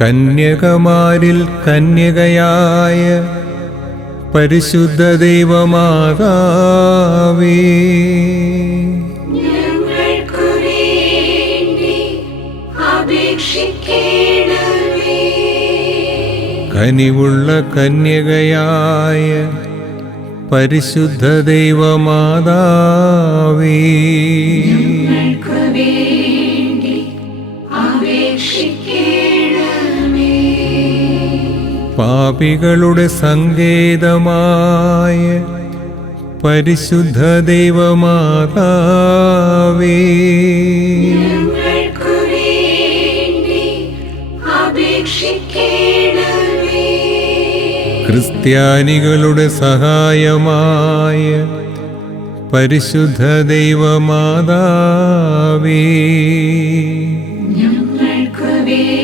കന്യകമാരിൽ കന്യകയായ പരിശുദ്ധ ദൈവമാതാവേ. കനിവുള്ള കന്യകയായ പരിശുദ്ധ ദൈവമാതാവേ. പാപികളുടെ സങ്കേതമായ പരിശുദ്ധ ദൈവമാതാവേ. ക്രിസ്ത്യാനികളുടെ സഹായമായ പരിശുദ്ധ ദൈവമാതാവേ. be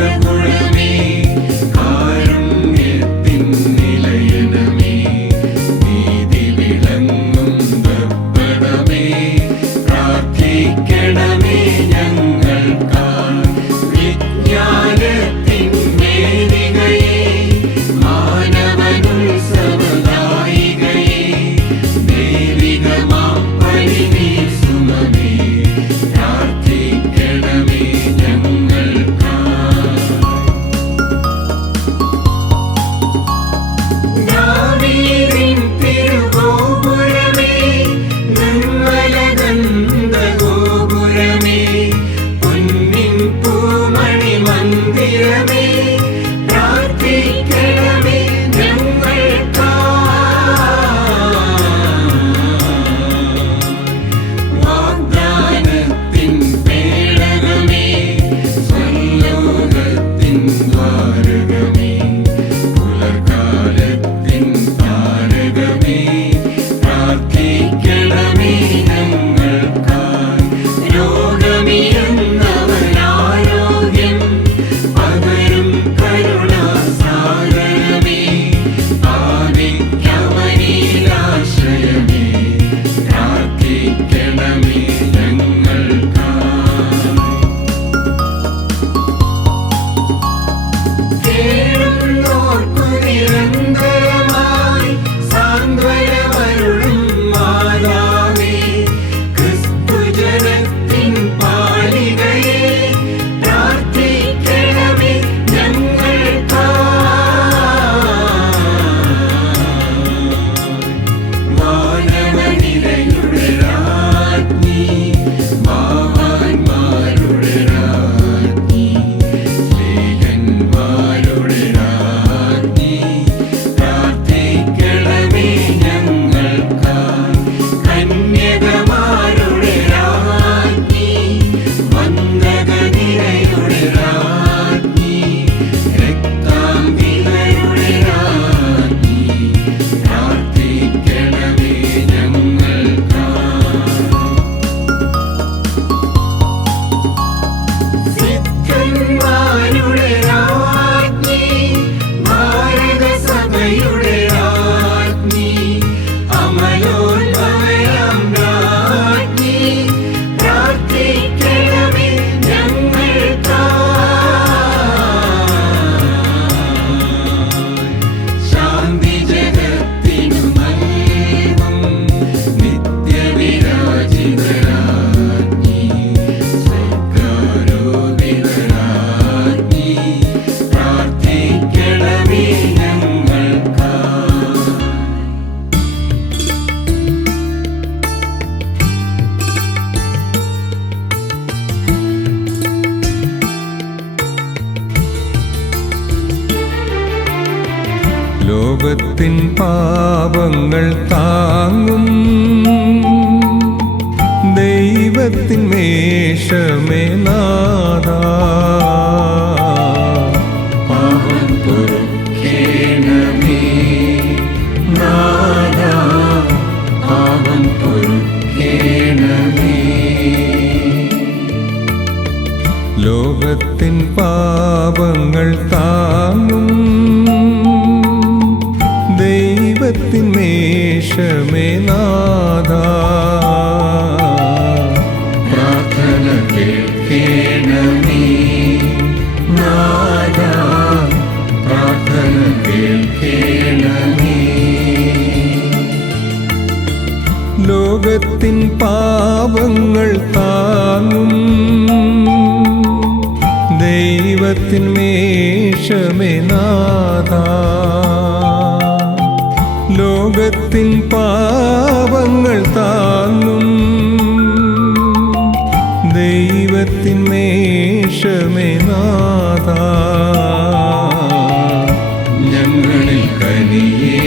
Eterno. ലോകത്തിൻ പാപങ്ങൾ താങ്ങും. ദൈവത്തിൻ മേഷമേ നാഥ. നാഥ പ്രാർത്ഥന കേൾക്കേണമേ നാഥ പ്രാർത്ഥന കേൾക്കേണമേ ലോകത്തിൻ പാപങ്ങൾ താങ്ങും. ദൈവത്തിൻ മേഷമേ നാഥ പാദത്തിൽ പാപങ്ങൾ താങ്ങും. ദൈവത്തിൻ മേഷമേ നാഥ. ഞങ്ങളിൽ കനിയേ